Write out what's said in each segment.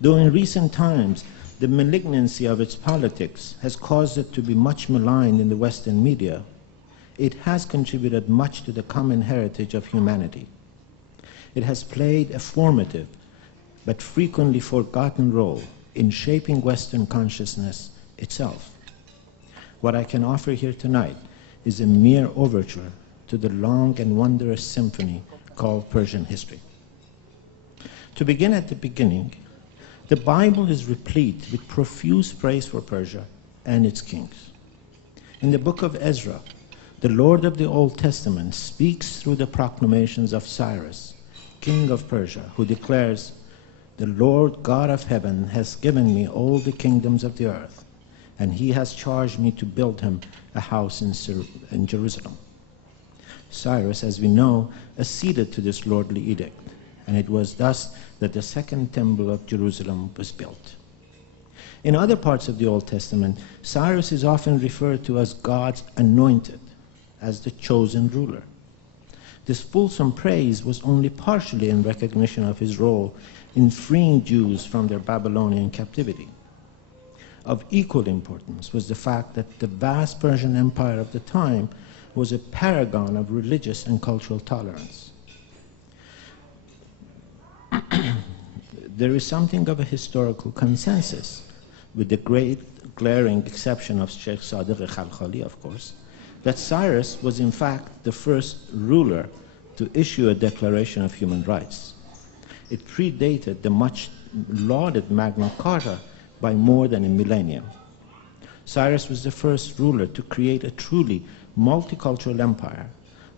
Though in recent times the malignancy of its politics has caused it to be much maligned in the Western media, it has contributed much to the common heritage of humanity. It has played a formative but frequently forgotten role in shaping Western consciousness itself. What I can offer here tonight is a mere overture to the long and wondrous symphony called Persian history. To begin at the beginning, the Bible is replete with profuse praise for Persia and its kings. In the book of Ezra, the Lord of the Old Testament speaks through the proclamations of Cyrus, king of Persia, who declares, "The Lord God of heaven has given me all the kingdoms of the earth, and he has charged me to build him a house in Jerusalem." Cyrus, as we know, acceded to this lordly edict, and it was thus that the second temple of Jerusalem was built. In other parts of the Old Testament, Cyrus is often referred to as God's anointed, as the chosen ruler. This fulsome praise was only partially in recognition of his role in freeing Jews from their Babylonian captivity. Of equal importance was the fact that the vast Persian Empire of the time was a paragon of religious and cultural tolerance. There is something of a historical consensus, with the great glaring exception of Sheikh Sadiq Khalkhali, of course, that Cyrus was in fact the first ruler to issue a Declaration of Human Rights. It predated the much lauded Magna Carta by more than a millennium. Cyrus was the first ruler to create a truly multicultural empire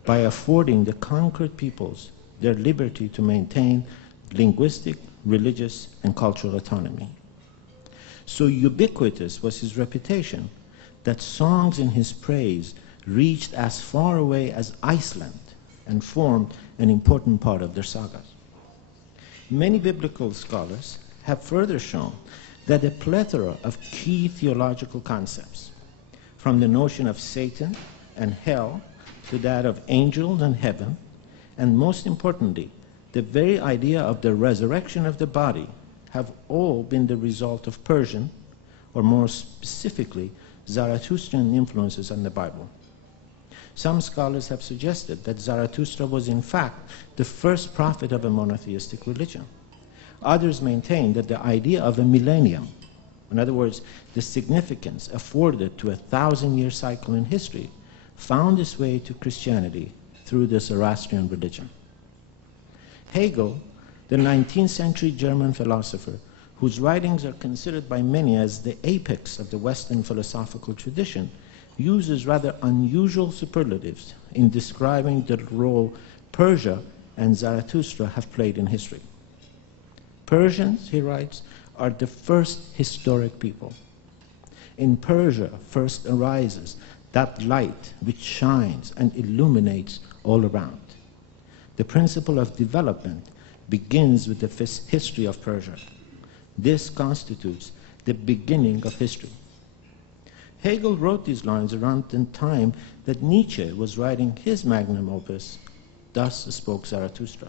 by affording the conquered peoples their liberty to maintain linguistic, religious, and cultural autonomy. So ubiquitous was his reputation that songs in his praise reached as far away as Iceland and formed an important part of their sagas. Many biblical scholars have further shown that a plethora of key theological concepts, from the notion of Satan and hell to that of angels and heaven, and most importantly, the very idea of the resurrection of the body, have all been the result of Persian, or more specifically, Zarathustrian influences on the Bible. Some scholars have suggested that Zarathustra was in fact the first prophet of a monotheistic religion. Others maintain that the idea of a millennium, in other words, the significance afforded to a 1,000-year cycle in history, found its way to Christianity through the Zoroastrian religion. Hegel, the 19th century German philosopher, whose writings are considered by many as the apex of the Western philosophical tradition, uses rather unusual superlatives in describing the role Persia and Zarathustra have played in history. Persians, he writes, are the first historic people. In Persia first arises that light which shines and illuminates all around. The principle of development begins with the history of Persia. This constitutes the beginning of history. Hegel wrote these lines around the time that Nietzsche was writing his magnum opus, Thus Spoke Zarathustra.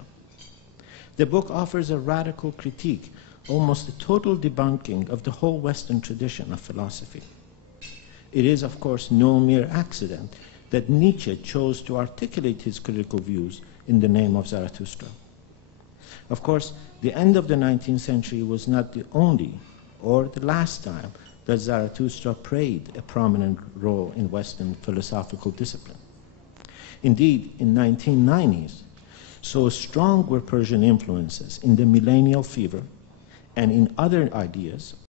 The book offers a radical critique, almost a total debunking of the whole Western tradition of philosophy. It is, of course, no mere accident that Nietzsche chose to articulate his critical views in the name of Zarathustra. Of course, the end of the 19th century was not the only or the last time that Zarathustra played a prominent role in Western philosophical discipline. Indeed, in 1990s, so strong were Persian influences in the millennial fever and in other ideas